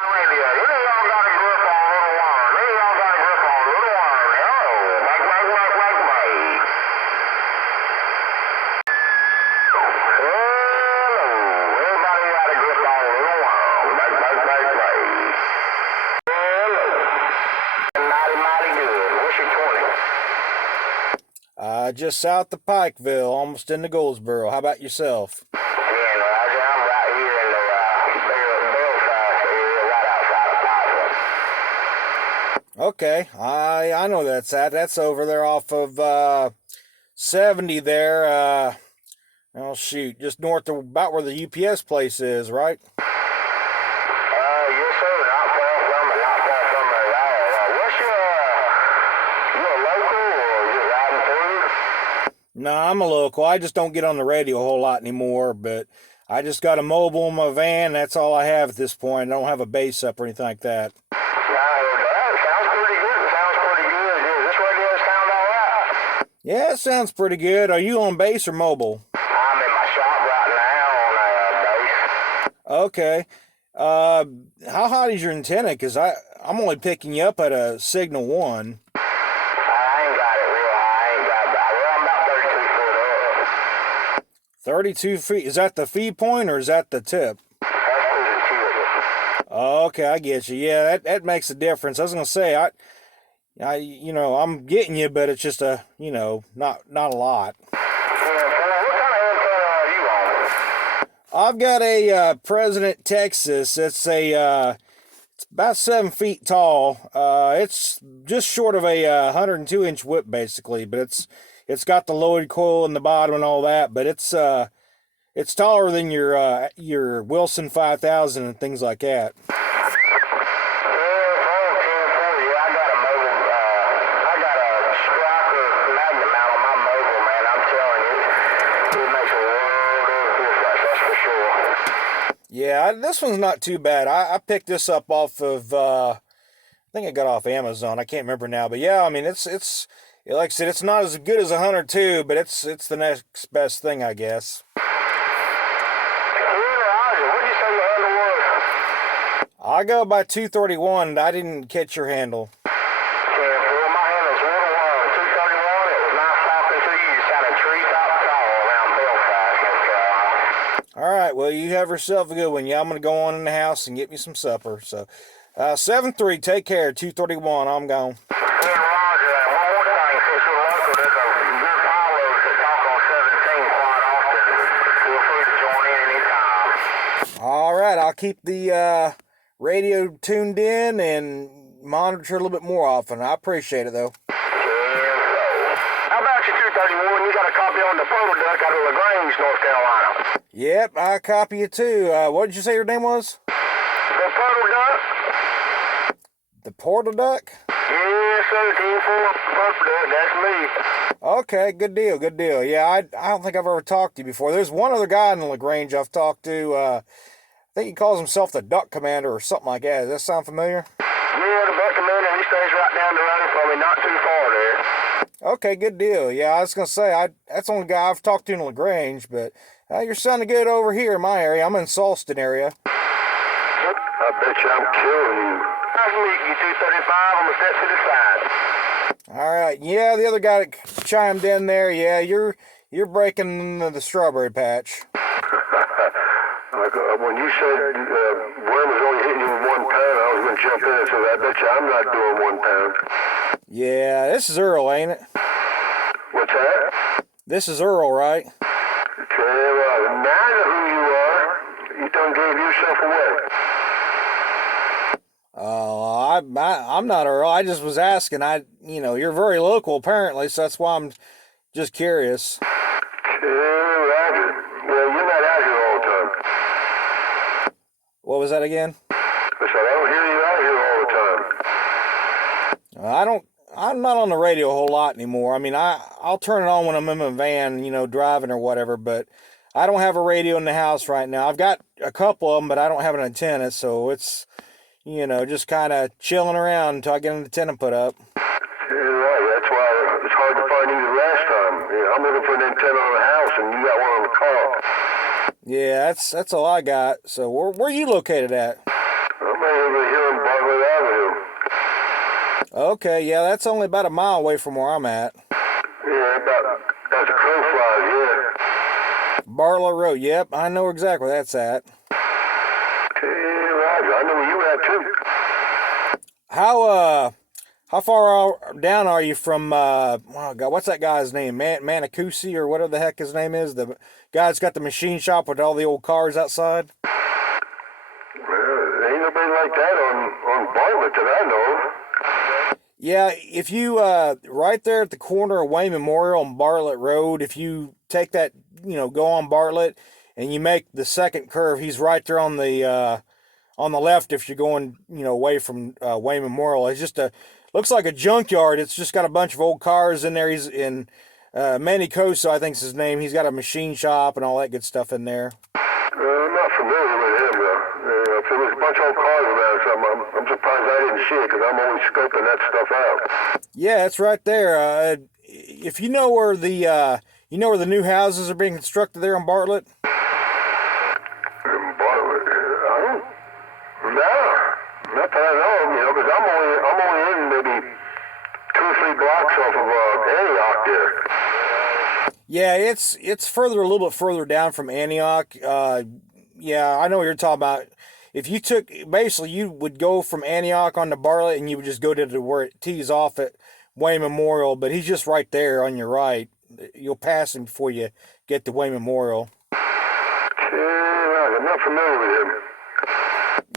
Radio. Any of y'all got a grip on Little Worm? Any of y'all got a grip on Little Worm? Hello. Mike. Hello. Everybody got a grip on Little Worm? Mike. Hello. Mighty good. What's your 20? Just south of Pikeville, almost into Goldsboro. How about yourself? Yeah, Roger. I'm right here in the Belfast area, right outside of Pikeville. Okay, I know that's at. That's over there off of 70 there. Oh shoot, just north of about where the UPS place is, right? Yes, sir. Not far from it. Not far from it at all. What's you a local or you riding through? No, I'm a local. I just don't get on the radio a whole lot anymore, but I just got a mobile in my van. That's all I have at this point. I don't have a base up or anything like that. I heard that. Sounds pretty good. Does this radio sound all right? Yeah, it sounds pretty good. Are you on base or mobile? I'm in my shop right now on a base. Okay. How hot is your antenna? Because I'm only picking you up at a signal 1. I ain't got it real high. I'm about 32 foot up. 32 feet. Is that the feed point or is that the tip? That's pretty chill. Okay, I get you. Yeah, that makes a difference. I was gonna say I'm getting you, but it's just not a lot. What kind of antenna are you on? I've got a President Texas. It's about 7 feet tall. It's just short of a 102-inch whip, basically, but it's got the loaded coil in the bottom and all that. But it's taller than your Wilson 5000 and things like that. Yeah, this one's not too bad. I picked this up off of, I think I got off Amazon. I can't remember now, but yeah, I mean, it's like I said, it's not as good as 102, but it's the next best thing, I guess. I go by 231. I didn't catch your handle. All right, well, you have yourself a good one. Yeah, I'm going to go on in the house and get me some supper. So, 7-3, take care. 231, I'm gone. All right, I'll keep the radio tuned in and monitor a little bit more often. I appreciate it, though. How about you, 231? You got a copy on the Proto Duck out of LaGrange, North Carolina. Yep, I copy it too. What did you say your name was? The Proto Duck. The Portal Duck? Yes, sir. Team 4 Proto Duck. That's me. Okay, good deal. Yeah, I don't think I've ever talked to you before. There's one other guy in LaGrange I've talked to. I think he calls himself the Duck Commander or something like that. Does that sound familiar? Yeah, the Duck Commander. He stays right down the road from me, not too far there. Okay, good deal. Yeah, I was going to say, that's the only guy I've talked to in LaGrange, but you're sounding good over here in my area. I'm in Salston area. I bet you I'm killing you. Nice meeting you, 235. I'm going to step to the side. All right. Yeah, the other guy that chimed in there, yeah, you're breaking the strawberry patch. When you said worm was only hitting you with 1 pound, I was going to jump in and say, I bet you I'm not doing 1 pound. Yeah, this is Earl, ain't it? What's that? This is Earl, right? Now I know who you are. You done gave yourself away. I'm not Earl. I just was asking. You're very local apparently, so that's why I'm just curious. Roger. Well, you're not out here all the time. What was that again? I said, I don't hear you out here all the time. I'm not on the radio a whole lot anymore. I mean, I'll turn it on when I'm in my van, driving or whatever, but I don't have a radio in the house right now. I've got a couple of them, but I don't have an antenna, so it's, just kind of chilling around until I get an antenna put up. Yeah, right. That's why it's hard to find you the last time. Yeah, I'm looking for an antenna on the house, and you got one on the car. Yeah, that's all I got. So where are you located at? I'm in over here on Bartlett Avenue. Okay, yeah, that's only about a mile away from where I'm at. Yeah, about as a crow flies, yeah. Bartlett Road, yep, I know exactly where that's at. Okay, Roger, I know where you at too. How far down are you from, oh God, what's that guy's name? Manicucci or whatever the heck his name is? The guy that's got the machine shop with all the old cars outside? Well, ain't nobody like that on Bartlett that I know of. Yeah, if you, right there at the corner of Wayne Memorial and Bartlett Road, if you take that, go on Bartlett and you make the second curve, he's right there on the left if you're going, away from Wayne Memorial. It's just looks like a junkyard. It's just got a bunch of old cars in there. He's in Manny Cosa, I think's his name. He's got a machine shop and all that good stuff in there. I'm not familiar with him, though. If there was a bunch of old cars around or something, I'm surprised I didn't see it because I'm always scoping that stuff out. Yeah, it's right there. If you know where the new houses are being constructed there on Bartlett? Bartlett, I don't. No, not that I know of, because I'm only in maybe 2 or 3 blocks off of Antioch there. Yeah, it's a little bit further down from Antioch. Yeah, I know what you're talking about. If you basically you would go from Antioch on to Bartlett and you would just go to where it tees off at Wayne Memorial, but he's just right there on your right. You'll pass him before you get to Wayne Memorial. I'm not familiar with him.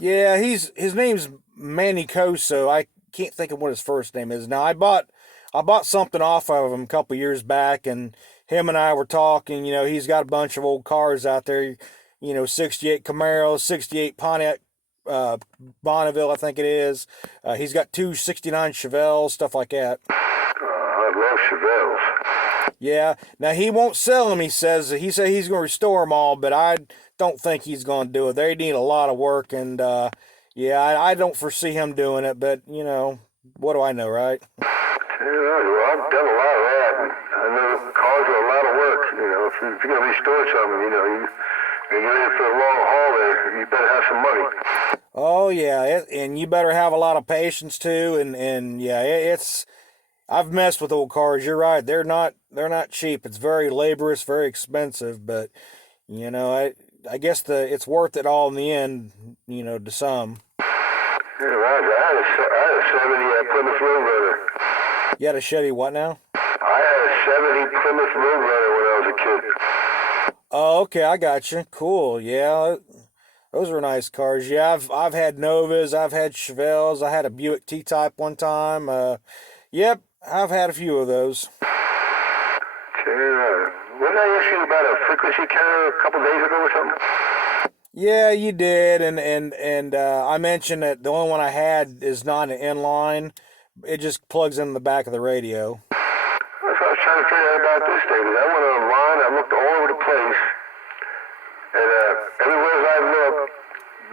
Yeah, his name's Manny Coso. I can't think of what his first name is. Now I bought something off of him a couple years back, and him and I were talking. He's got a bunch of old cars out there. 68 Camaro, 68 Pontiac Bonneville, I think it is. He's got 2 69 Chevelles, stuff like that. I love Chevelles. Yeah. Now he won't sell them. He said he's going to restore them all, but I don't think he's going to do it. They need a lot of work, and yeah, I don't foresee him doing it. But what do I know, right? Well, I've done a lot of that. And I know cars are a lot of work. If you're going to restore something, and you're in for a long haul there, you better have some money. Oh yeah, and you better have a lot of patience too. And yeah, it's. I've messed with old cars. You're right. They're not cheap. It's very laborious, very expensive. But I guess it's worth it all in the end. To some. Yeah, Roger. I had a 70 Plymouth Roadrunner. You had a Chevy what now? I had a 70 Plymouth Roadrunner when I was a kid. Oh, okay, I got you. Cool. Yeah, those were nice cars. Yeah, I've had Novas, I've had Chevelles, I had a Buick T-Type one time. Yep, I've had a few of those. Okay, what did I ask you about a frequency counter a couple days ago or something? Yeah, you did, and I mentioned that the only one I had is not an inline. It just plugs in the back of the radio. That's what I was trying to figure out about this thing. I went online, I looked all over the place, and everywhere I looked,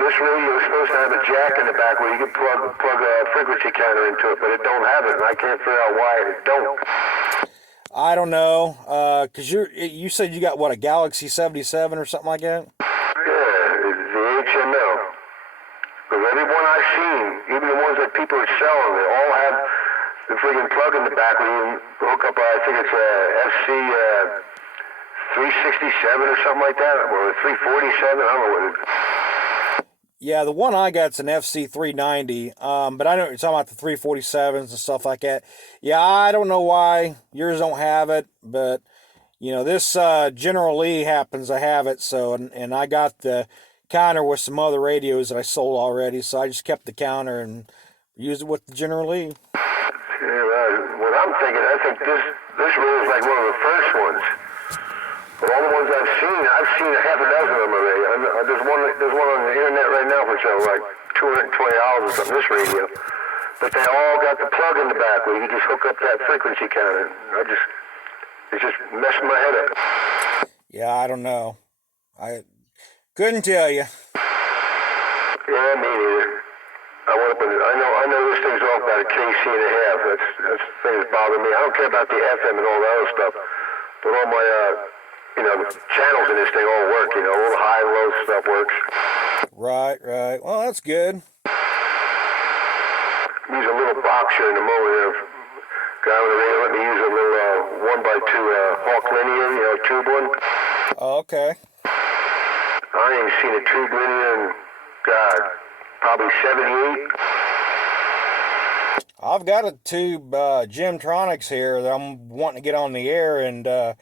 this radio is supposed to have a jack in the back where you can plug a frequency counter into it, but it don't have it, and I can't figure out why it don't. I don't know, because you said you got, what, a Galaxy 77 or something like that? Yeah, it's the HML. Because every one I've seen, even the ones that people are selling, they all have the friggin' plug in the back where you hook up, I think it's a FC 367 or something like that, or 347, I don't know what it is. Yeah, the one I got's an FC390, but I know you're talking about the 347s and stuff like that. Yeah, I don't know why yours don't have it, but, this General Lee happens to have it, so, and I got the counter with some other radios that I sold already, so I just kept the counter and used it with the General Lee. Yeah, what I'm thinking, I think this radio is like one of the first ones. But all the ones I've seen a half a dozen of them already. There's one on the internet right now for sale, like $220 or something, this radio. But they all got the plug in the back where you just hook up that frequency counter. It's just messing my head up. Yeah, I don't know. I couldn't tell you. Yeah, me neither. I know this thing's off about a KC and a half. That's the thing that's bothering me. I don't care about the FM and all that other stuff. But all my, channels in this thing all work, all the high and low stuff works. Right. Well, that's good. use a little box here in the mower there. Guy over there let me use a little 1x2 Hawk Linear, tube one. Oh, okay. I ain't seen a tube linear in, God, probably 78. I've got a tube Gemtronics here that I'm wanting to get on the air, and I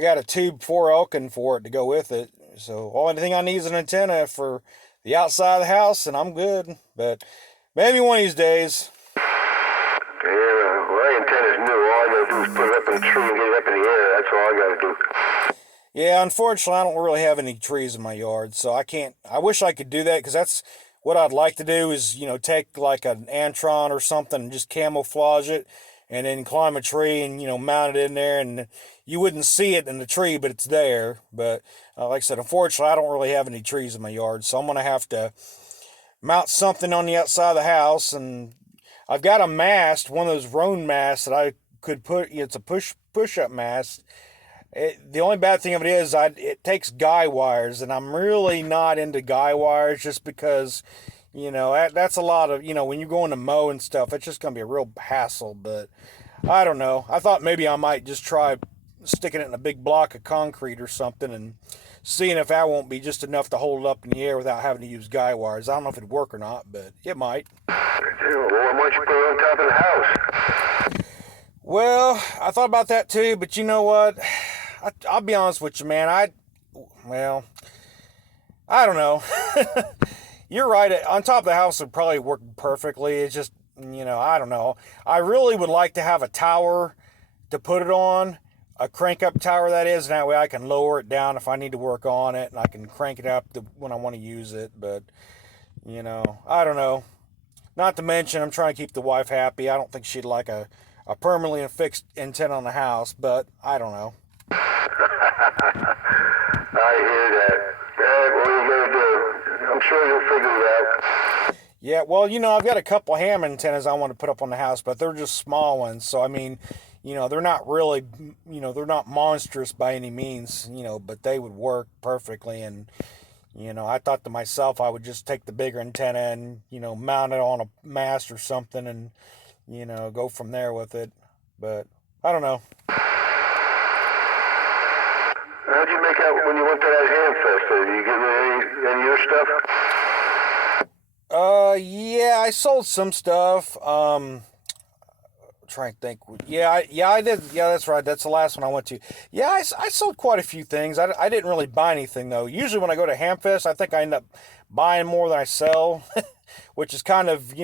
got a tube 4 Elkin for it to go with it. So only thing I need is an antenna for the outside of the house, and I'm good. But maybe one of these days. Yeah, my antenna's new. All I gotta do is put it up in the tree and get it up in the air. That's all I gotta do. Yeah, unfortunately, I don't really have any trees in my yard, so I can't. I wish I could do that, because that's what I'd like to do is, take like an Antron or something and just camouflage it and then climb a tree and, mount it in there, and you wouldn't see it in the tree, but it's there. But like I said, unfortunately, I don't really have any trees in my yard, so I'm going to have to mount something on the outside of the house. And I've got a mast, one of those Roan masts that I could put, it's a push-up mast. The only bad thing of it is it takes guy wires, and I'm really not into guy wires just because, that's a lot of, when you're going to mow and stuff, it's just going to be a real hassle. But I don't know. I thought maybe I might just try sticking it in a big block of concrete or something and seeing if that won't be just enough to hold it up in the air without having to use guy wires. I don't know if it'd work or not, but it might. Well, why don't you put it on top of the house? Well, I thought about that too, but you know what? I'll be honest with you, man. I don't know. You're right. On top of the house would probably work perfectly. It's just, I don't know. I really would like to have a tower to put it on, a crank-up tower that is, and that way I can lower it down if I need to work on it, and I can crank it up when I want to use it. But, I don't know. Not to mention, I'm trying to keep the wife happy. I don't think she'd like a permanently fixed antenna on the house, but I don't know. I hear that. What are you going to do? I'm sure you'll figure it out. Yeah, well, I've got a couple ham antennas I want to put up on the house, but they're just small ones. So, I mean, they're not really, they're not monstrous by any means, but they would work perfectly. And, I thought to myself I would just take the bigger antenna and, mount it on a mast or something and, go from there with it. But I don't know. How'd you make out when you went to that ham fest? Did you get any of your stuff? Yeah, I sold some stuff. Trying to think. Yeah, I did. Yeah, that's right. That's the last one I went to. Yeah, I sold quite a few things. I didn't really buy anything though. Usually when I go to Hamfest, I think I end up buying more than I sell, which is kind of,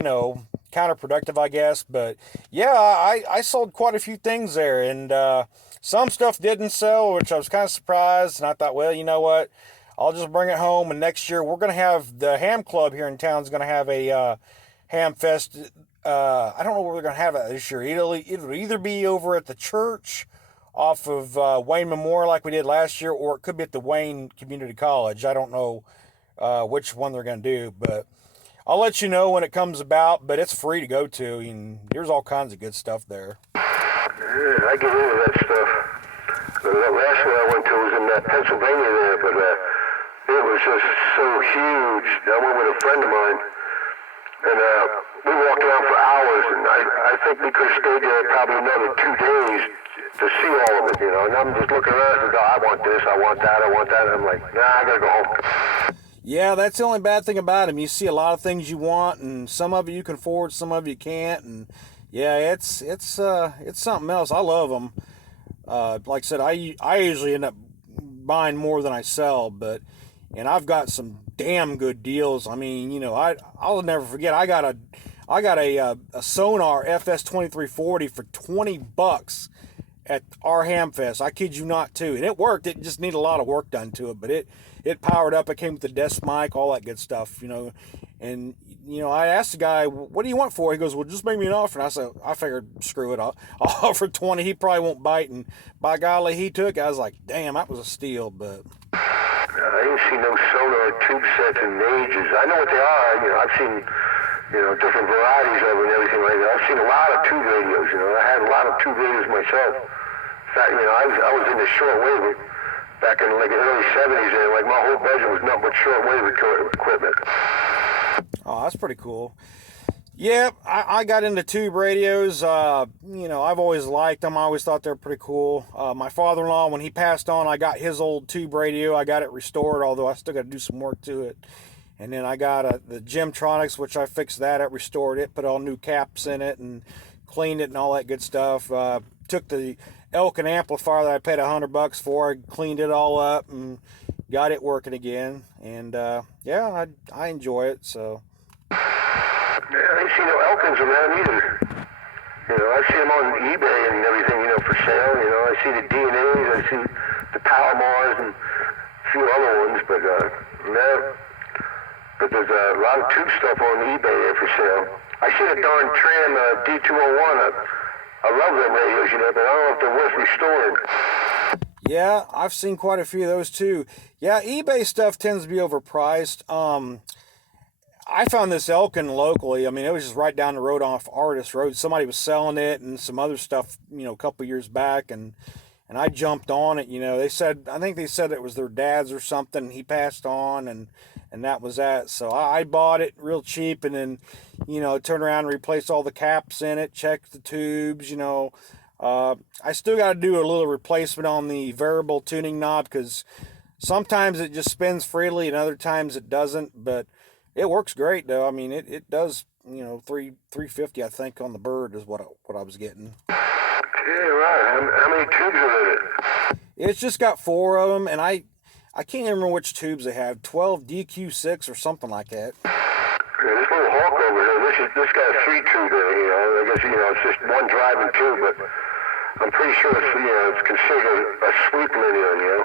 counterproductive, I guess. But yeah, I sold quite a few things there, and some stuff didn't sell, which I was kind of surprised. And I thought, well, you know what? I'll just bring it home, and next year we're going to have the Ham Club here in town is going to have a Ham Fest. I don't know where we're going to have it this year. It'll either be over at the church off of Wayne Memorial like we did last year, or it could be at the Wayne Community College. I don't know which one they're going to do, but I'll let you know when it comes about. But it's free to go to, and there's all kinds of good stuff there. Yeah, I get into that stuff. The last one I went to was in Pennsylvania there, but it was just so huge. I went with a friend of mine, and we walked around for hours, and I think we could have stayed there probably another 2 days to see all of it, And I'm just looking around and go, I want this, I want that, I want that. And I'm like, nah, I gotta go home. Yeah, that's the only bad thing about them. You see a lot of things you want, and some of it you can afford, some of it you can't, and yeah, it's something else. I love them. Like I said, I usually end up buying more than I sell, and I've got some damn good deals. I mean, I'll never forget. I got a Sonar FS2340 for $20 at our Hamfest. I kid you not, too, and it worked. It just needed a lot of work done to it, but it powered up. It came with the desk mic, all that good stuff, And I asked the guy, "What do you want for it?" He goes, "Well, just make me an offer." And I said, "I figured, screw it. I'll offer 20. He probably won't bite." And by golly, he took it. I was like, "Damn, that was a steal." But I ain't seen no Sonar tube sets in ages. I know what they are. I've seen, different varieties of them and everything like that. I've seen a lot of tube radios. I had a lot of tube radios myself. In fact, I was into shortwave back in like the early 70s, and like my whole bedroom was nothing but shortwave equipment. oh, that's pretty cool. Yep, I got into tube radios. I've always liked them. I always thought they're pretty cool. My father-in-law, when he passed on, I got his old tube radio. I got it restored, although I still got to do some work to it. And then I got the Gemtronics, which I fixed that up, restored it, put all new caps in it, and cleaned it and all that good stuff. Took the Elkin amplifier that I paid $100 for, I cleaned it all up and got it working again. And yeah, I enjoy it. So. Yeah, I ain't seen no Elkins around either. I see them on eBay and everything, for sale. I see the DNAs, I see the Palomars and a few other ones, but no. But there's a lot of tube stuff on eBay there for sale. I see the darn Tram D201. I love them radios, but I don't know if they're worth restoring. Yeah, I've seen quite a few of those too. Yeah, eBay stuff tends to be overpriced. I found this Elkin locally. I mean, it was just right down the road off Artist Road. Somebody was selling it and some other stuff, a couple years back, and I jumped on it. I think they said it was their dad's or something. He passed on, and that was that. So I bought it real cheap, and then, turned around and replaced all the caps in it, checked the tubes. I still got to do a little replacement on the variable tuning knob because sometimes it just spins freely and other times it doesn't, but it works great though. I mean, it does, 350 I think on the Bird is what I was getting. Yeah, right. How many tubes are in it? It's just got 4 of them, and I can't remember which tubes they have. 12 DQ6 or something like that. Yeah, this little Hawk over here. This got a 3 tube in it. I guess it's just one driving tube, but I'm pretty sure it's considered a sweep linear.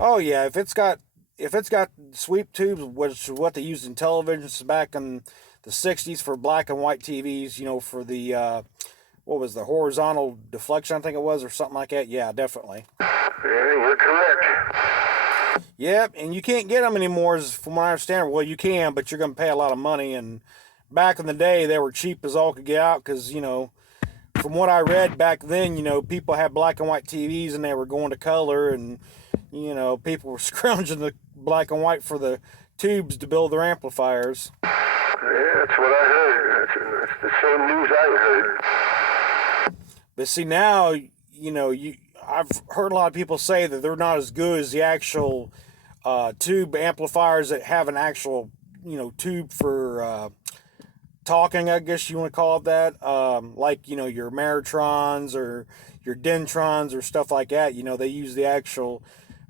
Oh yeah, if it's got sweep tubes, which is what they used in televisions back in the 60s for black and white TVs, for the, what was the horizontal deflection, I think it was, or something like that. Yeah, definitely. Yeah, you're correct. Yep, and you can't get them anymore, from what I understand. Well, you can, but you're going to pay a lot of money. And back in the day, they were cheap as all could get out because, from what I read back then, people had black and white TVs and they were going to color, and people were scrounging the black and white for the tubes to build their amplifiers. Yeah, that's what I heard. That's the same news I heard. But see, now, I've heard a lot of people say that they're not as good as the actual tube amplifiers that have an actual, tube for talking, I guess you want to call it that. Like, your Meritrons or your Dentrons or stuff like that. They use the actual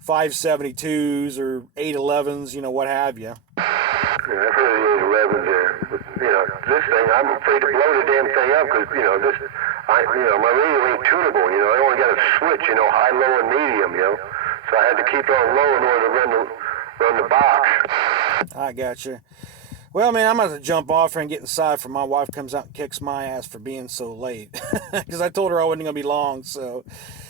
572s or 811s, what have you. Yeah, I've heard of the 811s there. But, this thing, I'm afraid to blow the damn thing up because, my radio ain't tunable, I only got a switch, high, low, and medium, So I had to keep it on low in order to run the box. I gotcha. Well, man, I'm going to jump off here and get inside before my wife comes out and kicks my ass for being so late. Because I told her I wasn't going to be long, so...